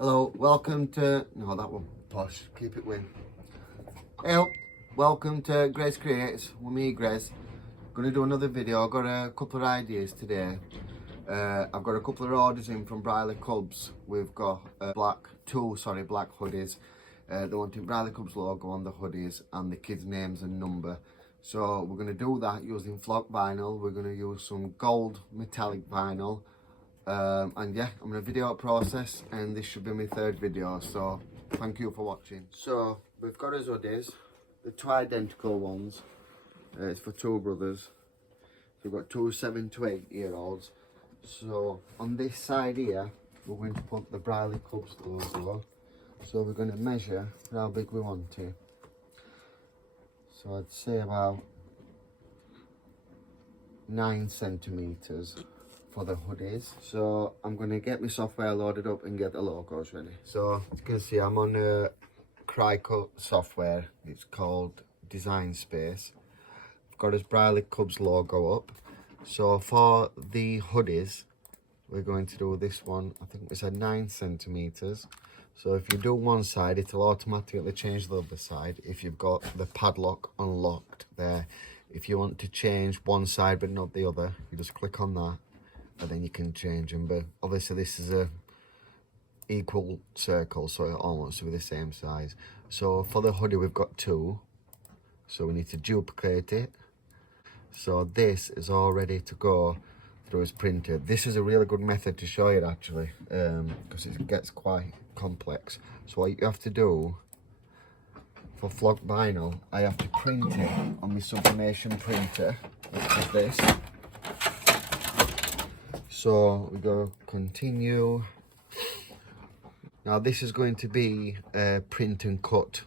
Hello, welcome to, no that one, posh, keep it win. Hey, welcome to Grace Creates, with me Grace. Gonna do another video. I've got a couple of ideas today. I've got a couple of orders in from Briley Cubs. We've got black hoodies. They wanted Briley Cubs logo on the hoodies and the kids' names and number. So we're gonna do that using Flock Vinyl. We're gonna use some gold metallic vinyl. And yeah, I'm gonna video it process, and this should be my third video, so thank you for watching. So we've got his hoodies, the two identical ones. It's for two brothers, so we've got two 7 to 8 year olds. So on this side here we're going to put the Briley Cubs logo, so we're going to measure how big we want it. So I'd say about 9 centimeters for the hoodies. So I'm going to get my software loaded up and get the logos ready. So as you can see, I'm on a Cricut software. It's called Design Space. I've got his Briley Cubs logo up. So for the hoodies, we're going to do this one. I think it's a 9 centimeters. So if you do one side, it'll automatically change the other side if you've got the padlock unlocked there. If you want to change one side but not the other, you just click on that and then you can change them. But obviously this is a equal circle, so it all wants to be the same size. So for the hoodie we've got 2, so we need to duplicate it. So this is all ready to go through his printer. This is a really good method to show you actually, because it gets quite complex. So what you have to do for Flock Vinyl, I have to print it on my sublimation printer, which is this. So we go continue. Now this is going to be a print and cut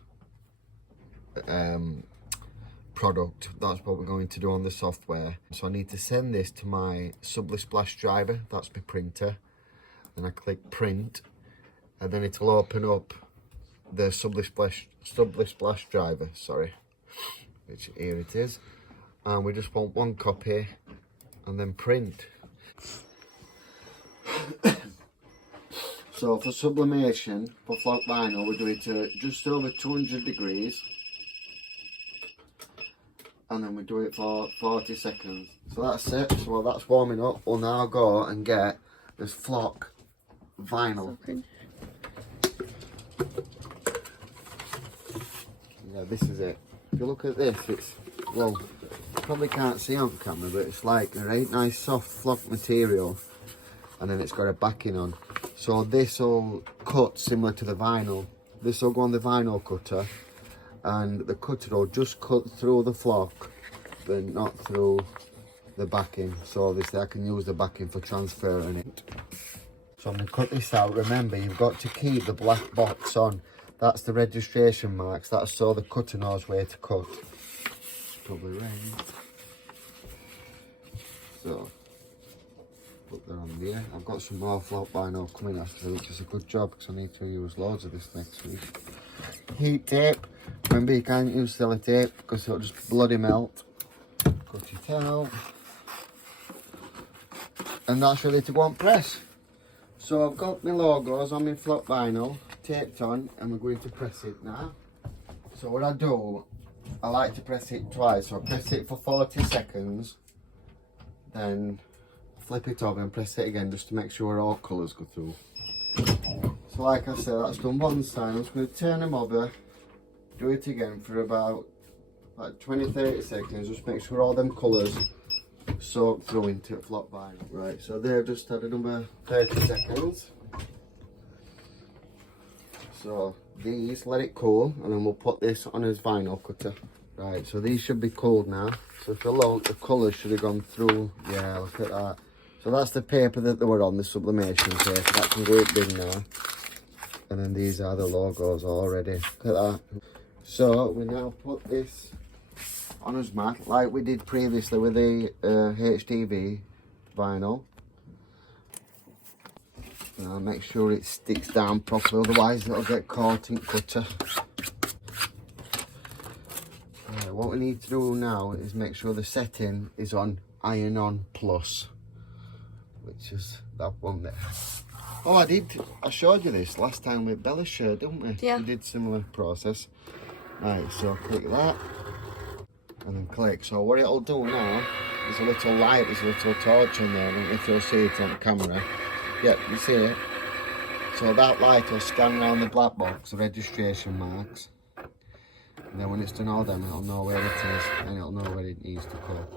product. That's what we're going to do on the software. So I need to send this to my Splash driver, that's my printer. Then I click print, and then it'll open up the Splash driver, sorry, which here it is. And we just want one copy and then print. So for sublimation, for Flock Vinyl, we do it to just over 200 degrees. And then we do it for 40 seconds. So that's it. So while that's warming up, we'll now go and get this Flock Vinyl. Yeah, this is it. If you look at this, it's, well, you probably can't see on camera, but it's like a right nice soft flock material. And then it's got a backing on. So this will cut similar to the vinyl. This will go on the vinyl cutter, and the cutter will just cut through the flock, but not through the backing. So obviously I can use the backing for transferring it. So I'm going to cut this out. Remember, you've got to keep the black box on. That's the registration marks. That's so the cutter knows where to cut. It's probably rain. So put that on there. I've got some more Flock Vinyl coming actually, which is a good job because I need to use loads of this next week. Heat tape. Remember, you can't use sellotape because it'll just bloody melt. Cut it out. And that's ready to go on press. So I've got my logos on my Flock Vinyl taped on, and we're going to press it now. So what I do, I like to press it twice. So I press it for 40 seconds, then flip it over and press it again just to make sure all colours go through. So like I said, that's done one side. I'm just going to turn them over, do it again for about like 20-30 seconds, just make sure all them colours soak through into Flock Vinyl. Right, so they've just had another 30 seconds. So these, let it cool, and then we'll put this on his vinyl cutter. Right, so these should be cooled now. So if you look, the colours should have gone through. Yeah, look at that. So that's the paper that they were on, the sublimation paper. That can go up bin now. And then these are the logos already. Look at that. So we now put this on his mat like we did previously with the HTV vinyl. Now make sure it sticks down properly, otherwise it'll get caught in cutter. What we need to do now is make sure the setting is on iron on plus, which is that one there. Oh, I showed you this last time with Bella's shirt, didn't we? Yeah. We did similar process. Right, so click that. And then click. So what it'll do now, there's a little light, there's a little torch in there. I don't know if you'll see it on camera. Yep, you see it. So that light will scan around the black box, the registration marks. And then when it's done all them, it'll know where it is and it'll know where it needs to go.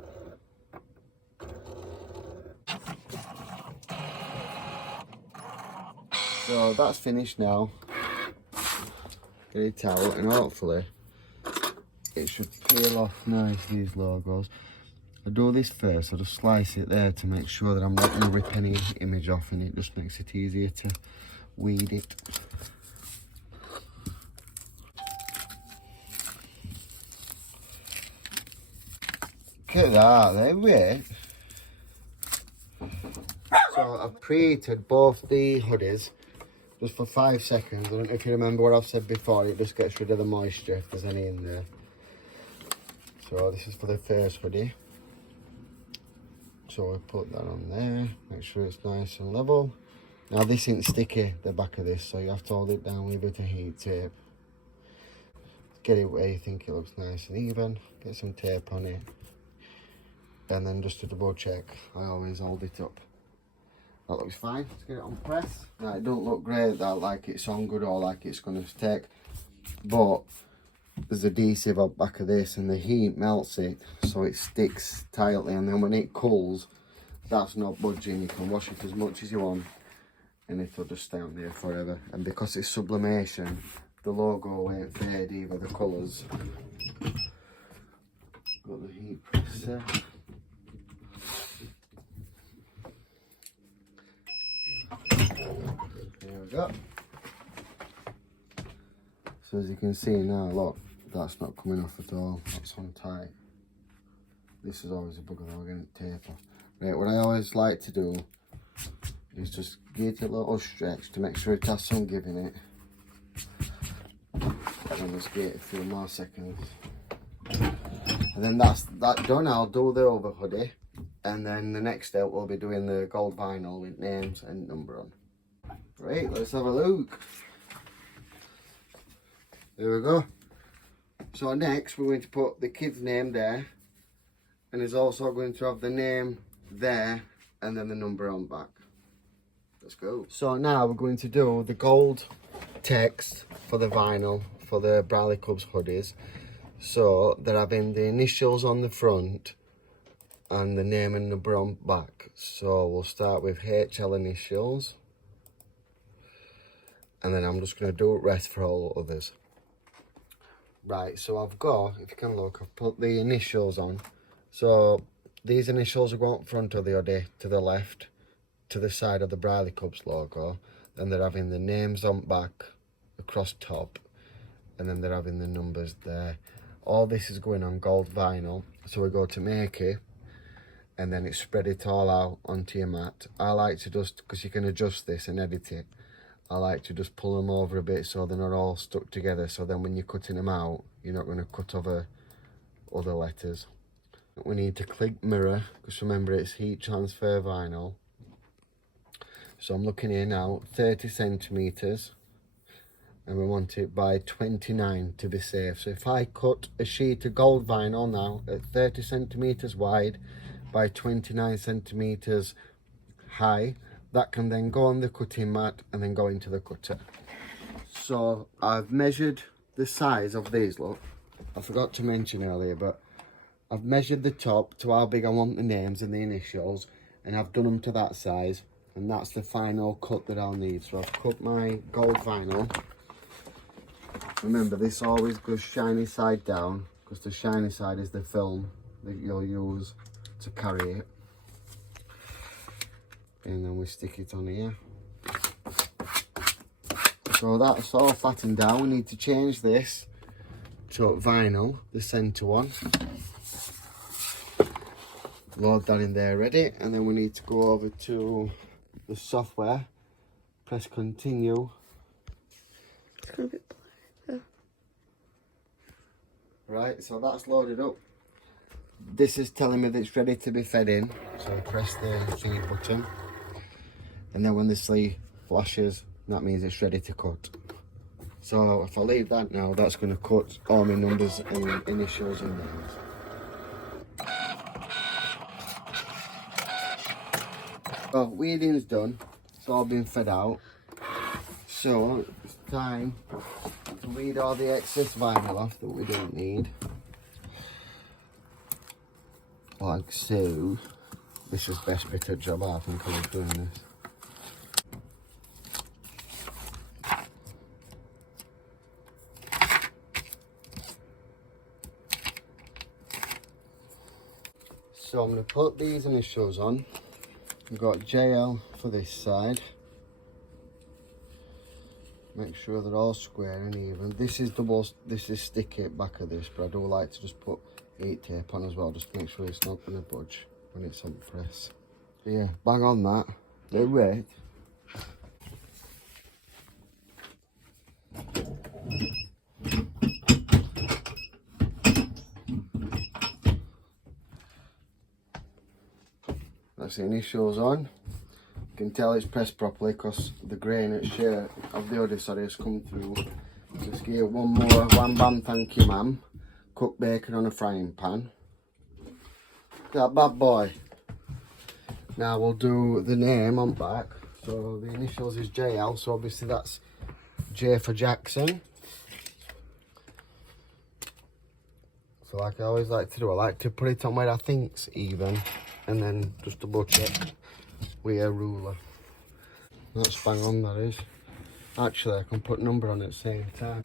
So that's finished now. Get it out and hopefully it should peel off nice, these logos. I do this first, I just slice it there to make sure that I'm not going to rip any image off, and it just makes it easier to weed it. Look at that, there we are. So I've preheated both the hoodies just for 5 seconds. I don't know if you remember what I've said before, it just gets rid of the moisture if there's any in there. So this is for the first hoodie. So we put that on there, make sure it's nice and level. Now this isn't sticky, the back of this, so you have to hold it down with a bit of heat tape. Get it where you think it looks nice and even, get some tape on it. And then just to double check, I always hold it up. That looks fine, let's get it on press. Now it don't look great that like it's on good or like it's going to stick, but there's adhesive up back of this and the heat melts it so it sticks tightly, and then when it cools that's not budging. You can wash it as much as you want and it'll just stay on there forever, and because it's sublimation the logo won't fade either, the colours. Got the heat press there. There we go. So as you can see now, look, that's not coming off at all, that's on tight. This is always a bugger though, getting it tape off. Right, what I always like to do is just give it a little stretch to make sure it has some give in it. And then just give it a few more seconds. And then that's that done. I'll do the over hoodie. And then the next step we'll be doing the gold vinyl with names and number on. Right, let's have a look. There we go. So next we're going to put the kid's name there, and it's also going to have the name there and then the number on back. Let's go. So now we're going to do the gold text for the vinyl for the Bradley Cubs hoodies. So they're having the initials on the front and the name and number on back. So we'll start with HL initials, and then I'm just going to do rest for all others. Right, so I've got, if you can look, I've put the initials on. So these initials are going front of the hoodie to the left, to the side of the Bradley Cubs logo. Then they're having the names on back, across top, and then they're having the numbers there. All this is going on gold vinyl. So we go to make it, and then it spread it all out onto your mat. I like to just, because you can adjust this and edit it, I like to just pull them over a bit so they're not all stuck together, so then when you're cutting them out you're not going to cut over other letters. We need to click mirror, because remember it's heat transfer vinyl. So I'm looking here now, 30 centimeters, and we want it by 29 to be safe. So if I cut a sheet of gold vinyl now at 30 centimeters wide by 29 centimeters high, that can then go on the cutting mat and then go into the cutter. So I've measured the size of these, look. I forgot to mention earlier, but I've measured the top to how big I want the names and the initials, and I've done them to that size, and that's the final cut that I'll need. So I've cut my gold vinyl. Remember, this always goes shiny side down, because the shiny side is the film that you'll use to carry it. And then we stick it on here. So that's all flattened down. We need to change this to vinyl, the centre one. Load that in there ready, and then we need to go over to the software, press continue. It's gonna be blurry. Right, so that's loaded up. This is telling me that it's ready to be fed in, so I press the feed button. And then when the flashes, that means it's ready to cut. So if I leave that now, that's going to cut all my numbers and initials and names. So weeding's done, it's all been fed out. So it's time to weed all the excess vinyl off that we don't need. Like so. This is the best bit of job I think I was doing this. So I'm going to put these initials on. We've got JL for this side. Make sure they're all square and even. This is sticky at back of this, but I do like to just put heat tape on as well, just to make sure it's not going to budge when it's on press. So yeah, bang on that. They're red. That's the initials on. You can tell it's pressed properly because the grain at share of the hoodie, sorry, has come through. Just give one more wham bam thank you ma'am. Cooked bacon on a frying pan. That bad boy. Now we'll do the name on back. So the initials is JL, so obviously that's J for Jackson. So like I always like to do, I like to put it on where I think's even and then just double check with a ruler. That's bang on, that is. Actually I can put number on at the same time.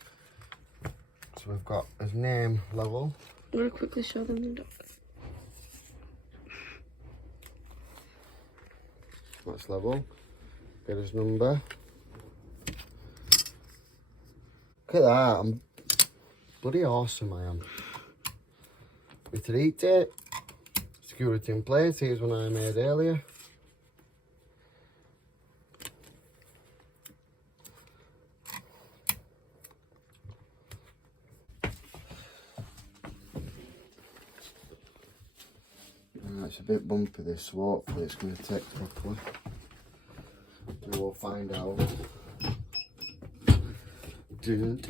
So we've got his name level. I'm going to quickly show them the dog. That's level. Get his number. Look at that, I'm bloody awesome I am. With the heat tape, security in place, here's one I made earlier. It's a bit bumpy this, so hopefully it's going to take properly. We will find out. You look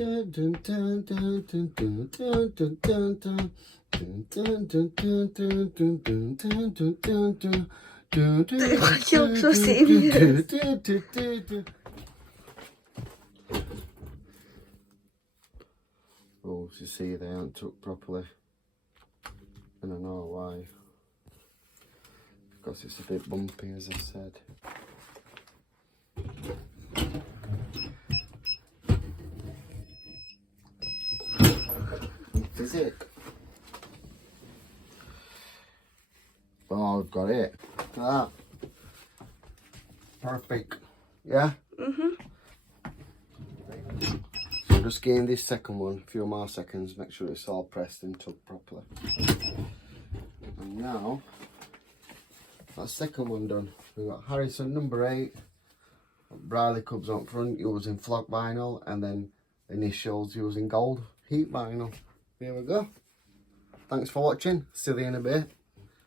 so serious. Oh, you see they aren't took properly. And I know why. Because it's a bit bumpy, as I said. Physic. Oh, I've got it. Look at that. Perfect. Yeah? Mm-hmm. So I'm just getting this second one, a few more seconds, make sure it's all pressed and tucked properly. And now, that second one done. We've got Harrison number 8, Briley Cubs up front using Flock Vinyl, and then initials using gold heat vinyl. Here we go. Thanks for watching. See you in a bit.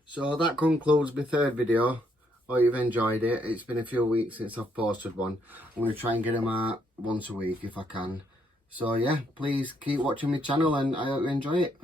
So that concludes my third video. Hope you've enjoyed it. It's been a few weeks since I've posted one. I'm going to try and get them out once a week if I can. So yeah, please keep watching my channel and I hope you enjoy it.